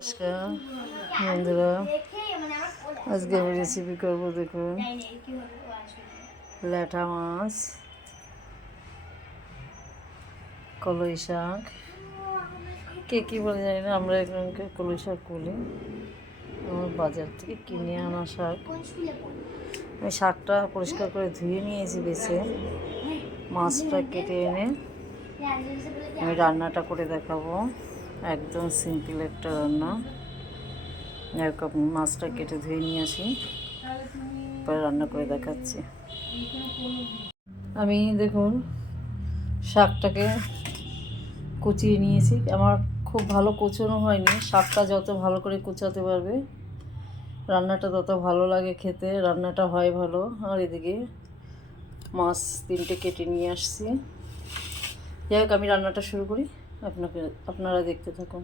নমস্কার বন্ধুরা, আজকে আমি রেসিপি করব দেখুন ল্যাঠা মাছ, কলই শাক। কে কী বলে জানি না, আমরা এখানকে কলই শাক বলি। আমার বাজার থেকে কিনে আনা শাক। আমি শাকটা পরিষ্কার করে ধুয়ে নিয়েছি বেছে। মাছটা কেটে এনে আমি রান্নাটা করে দেখাবো। একদম সিম্পল একটা রান্না। এক এরকম মাছটা কেটে ধুয়ে নিয়ে আসি। পরে রান্না করে দেখাচ্ছি। আমি দেখুন, শাকটাকে কুচিয়ে নিয়েছি। আমার খুব ভালো কুচোনো হয়নি। শাকটা যত ভালো করে কুচাতে পারবে, রান্নাটা তত ভালো লাগে খেতে। রান্নাটা হয় ভালো। আর এদিকে মাছ তিনটে কেটে নিয়ে আসছি। যাই হোক, আমি রান্নাটা শুরু করি। আপনাকে, আপনারা দেখতে থাকুন।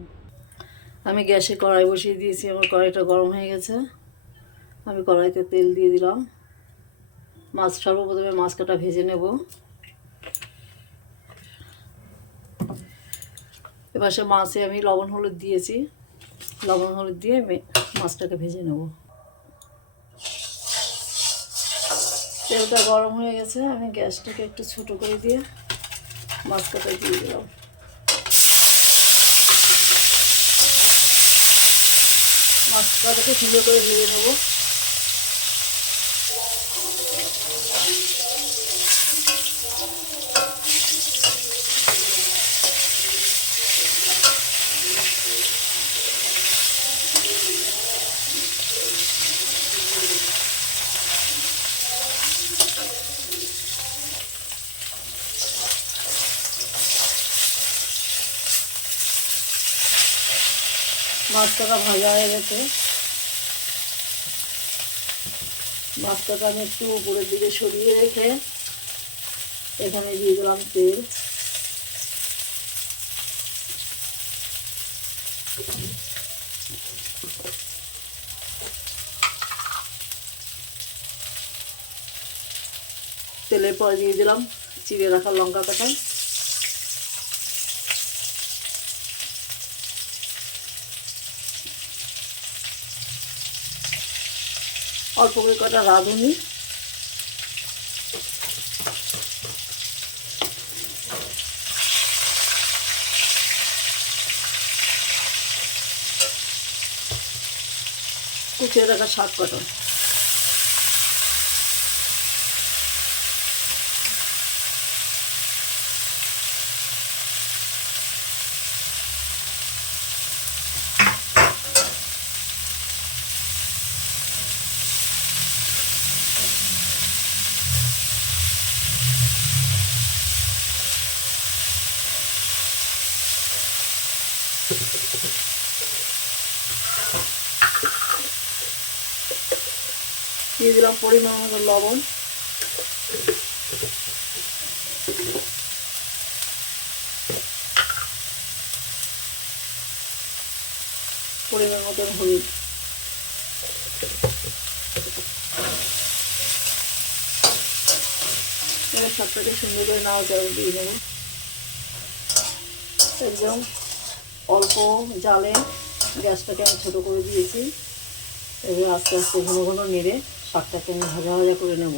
আমি গ্যাসে কড়াই বসিয়ে দিয়েছি, আমার কড়াইটা গরম হয়ে গেছে। আমি কড়াইতে তেল দিয়ে দিলাম। মাছ সর্বপ্রথমে মাছ কাটা ভেজে নেব। এবার সে মাছে আমি লবণ হলুদ দিয়েছি। লবণ হলুদ দিয়ে আমি মাছটাকে ভেজে নেব। তেলটা গরম হয়ে গেছে, আমি গ্যাসটাকে একটু ছোটো করে দিয়ে মাছ কাটা দিয়ে দিলাম। মাছটাকে সুন্দর করে ভেজে নেব। মাছটা ভাজা হয়ে গেছে। মাছটাকে আমি একটু উপরের দিকে সরিয়ে রেখে এখানে দিয়ে দিলাম তেল। তেলের পরে দিয়ে দিলাম চিড়ে রাখা লঙ্কা কাটা অল্প করে কটা রাঁধুনি। কুচিয়ে রাখা শাক কটা। দিয়ে দিলাম পরিমাণ মতো লবণ। পরিমাণ মতো হলুদ। এবার সবটাকে সুন্দর করে নাও চাল দিয়ে দেবো। একদম অল্প জালে গ্যাসটাকে আমি ছোটো করে দিয়েছি। এবার আস্তে আস্তে ঘন ঘন নেড়ে শাকটাকে আমি ভাজা ভাজা করে নেব।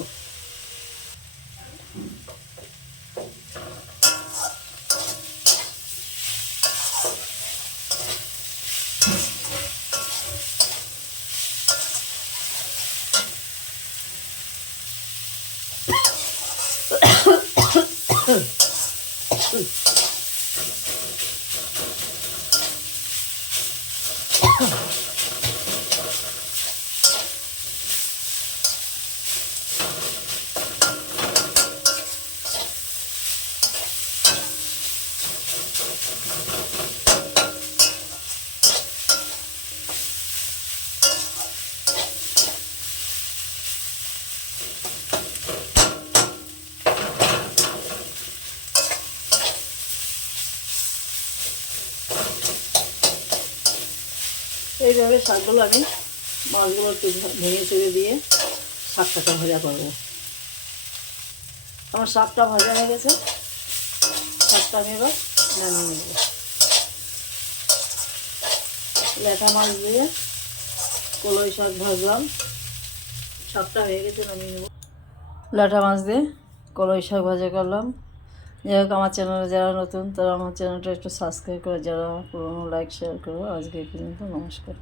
এইভাবে শাকগুলো আমি মাছগুলো একটু ভেঙে চুড়ে দিয়ে শাকটাকে ভাজা করব। আমার শাকটা ভাজা হয়ে গেছে। শাকটা আমি এবার নামিয়ে মাছ দিয়ে কলই শাক ভাজলাম। সবটা হয়ে নামিয়ে মাছ দিয়ে কলই শাক ভাজা করলাম। যাই হোক, আমার চ্যানেলে যারা নতুন, তারা আমার চ্যানেলটা একটু সাবস্ক্রাইব করে, যারা পুরোনো লাইক শেয়ার করব আজকে এই পর্যন্ত, নমস্কার।